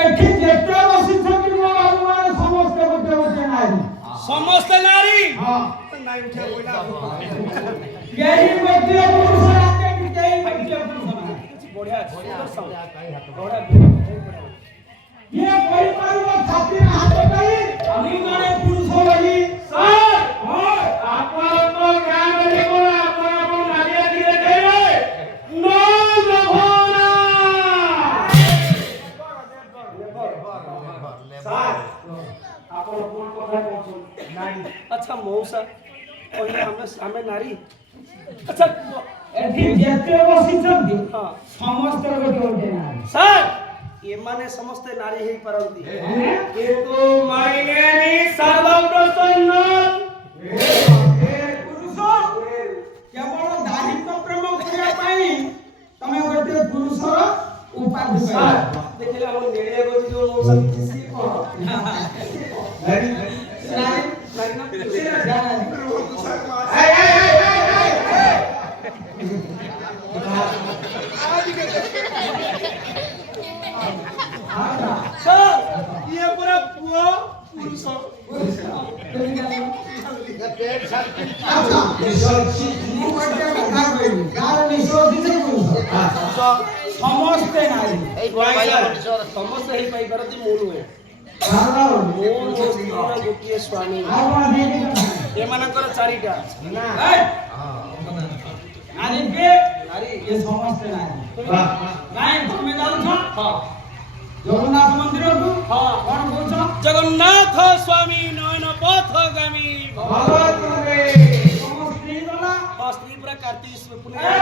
এটি যেতে বসিଛନ୍ତି ମୋ ବାବୁମାନେ ସମସ୍ତେ ଗୋଟେ ଗୋଟେ ନାରୀ ସମସ୍ତେ ନାରୀ ହଁ ନାଇଁ ଉଠିଆ ବୋଇଲା କେହି ଗୋଟିଏ ପୁରୁଷ ନାହାନ୍ତି କେହି ଗୋଟିଏ ପୁରୁଷ ନାହାନ୍ତି ବଢିଆ ବଢିଆ କିଏ କହିପାରିବ ଛାତିରେ ହାତ ଦେଇ ଆମେ ମାନେ ପୁରୁଷ ବୋଲି ସାର୍ ଆପଣଙ୍କ ଗାଁରେ ଦେଖୁନ ଆପଣ ନାରୀ ଆଖିରେ କହିବେ ନୋ ଜଭନା ସାର୍ ଆପଣ କୋন କଥା କହୁଛନ୍ତି ନାରୀ ଆଚ୍ଛା ମଉସା କହିଲେ ଆମେ ନାରୀ ଆଚ୍ଛା ଏଠି ଯେତେ ବସିଛନ୍ତି ହଁ ସମସ୍ତେ ଗୋଟେ ଗୋଟେ ନାରୀ ସାର୍ ଏମାନେ ସମସ୍ତେ ନାରୀ ହେଇ ପାରନ୍ତି କିନ୍ତୁ ମାଇ ନେମ୍ ଇଜ ସର୍ବପ୍ରସନ୍ନ ପୁରୁଷ କେବଳ ଦାରିଦ୍ର୍ୟ ପ୍ରେମ କରିବା ପାଇଁ ତମେ ଗୋଟେ ପୁରୁଷର ଉପାଧି ସାର୍ ଦେଖିଲେ ଆମ ନେଳିଆ ଗଜି ଯୋଉ ମଉସା ସିଏ କଣ ନାରୀ ନାରୀ ନା ସାର୍ ଇଏ ପୁରା ପୁଅ ପୁରୁଷ ସମସ୍ତେ ନାରୀ ସମସ୍ତେ ହେଇପାରନ୍ତି ମୁଁ ନୁହେଁ ମୁଁ ମୋ ସ୍ତ୍ରୀର ଗୋଟିଏ ସ୍ୱାମୀ ଏମାନଙ୍କର ଚାରିଟା ନାରୀ କିଏ ନାରୀ ଏ ସମସ୍ତେ ନାରୀ ନାଇଁ ତମେ ଯାଉଛ ଜଗନ୍ନାଥ ମନ୍ଦିରକୁ ହଁ କଣ କହୁଛ ଜଗନ୍ନାଥ ସ୍ୱାମୀ ନୟନ ପଥଗାମୀ ତମ ସ୍ତ୍ରୀ ଗଲା ସ୍ତ୍ରୀ ପୁରା କାର୍ତ୍ତିକ ପୂର୍ଣ୍ଣିମା